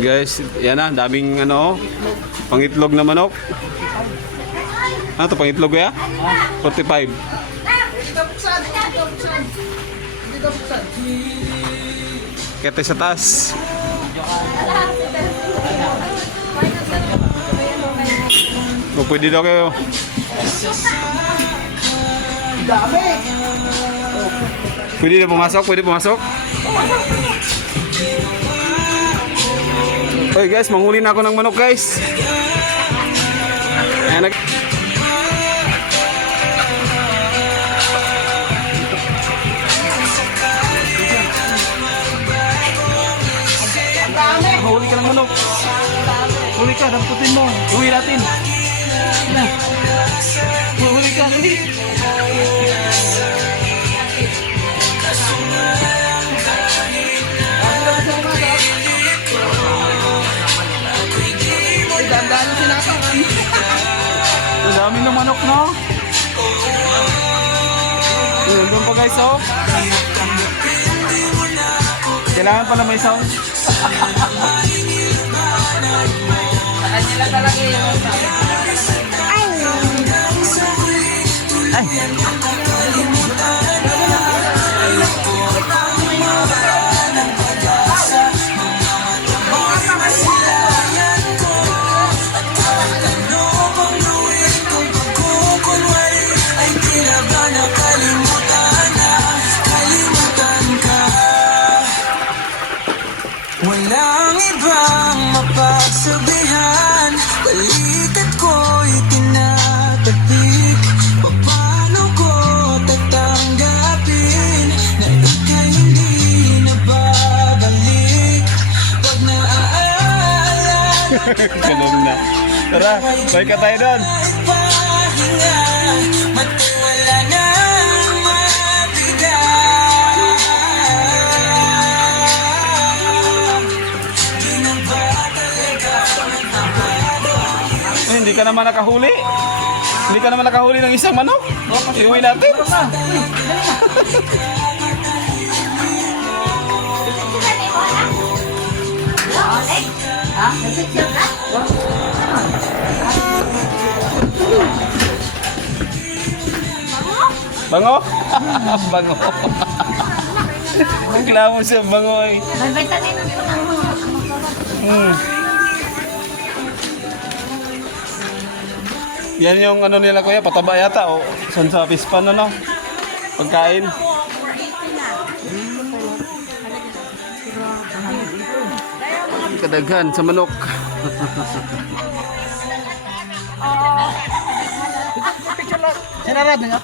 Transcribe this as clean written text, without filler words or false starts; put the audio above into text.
Guys, yan na, daming ano, pangitlog na manok. Ano to, pangitlog ya? 45. Kete sa taas. O, pwede daw kayo. Pwede na pumasok, pwede pumasok. Oy guys, manghuli na ako ng manok guys. Ayan, huli ka ng manok. Huli ka, damputin mo. Uwi natin. Na. Huli ka, huli. Ang dami ng manok, no? Doon pa guys, oh. Kailangan pala may sound. Ay. Walang ibang mapagsabihan, balikat ko'y tinatapik. Paano ko tatanggapin na ika'y hindi na babalik? Pag naaalala Ganun na. Tara, balik ka tayo doon. pahinga, matiwala ng mabigat. Hindi ka naman nakahuli. Hindi ka naman nakahuli ng isang manok. Iuwi natin. Bango? Bango. Reklamo siya, bango eh. Yan yung ano nila kuya, pataba yata o san sa pispan ano? Pagkain. Kadaghan sa manok. Sinarad na nga.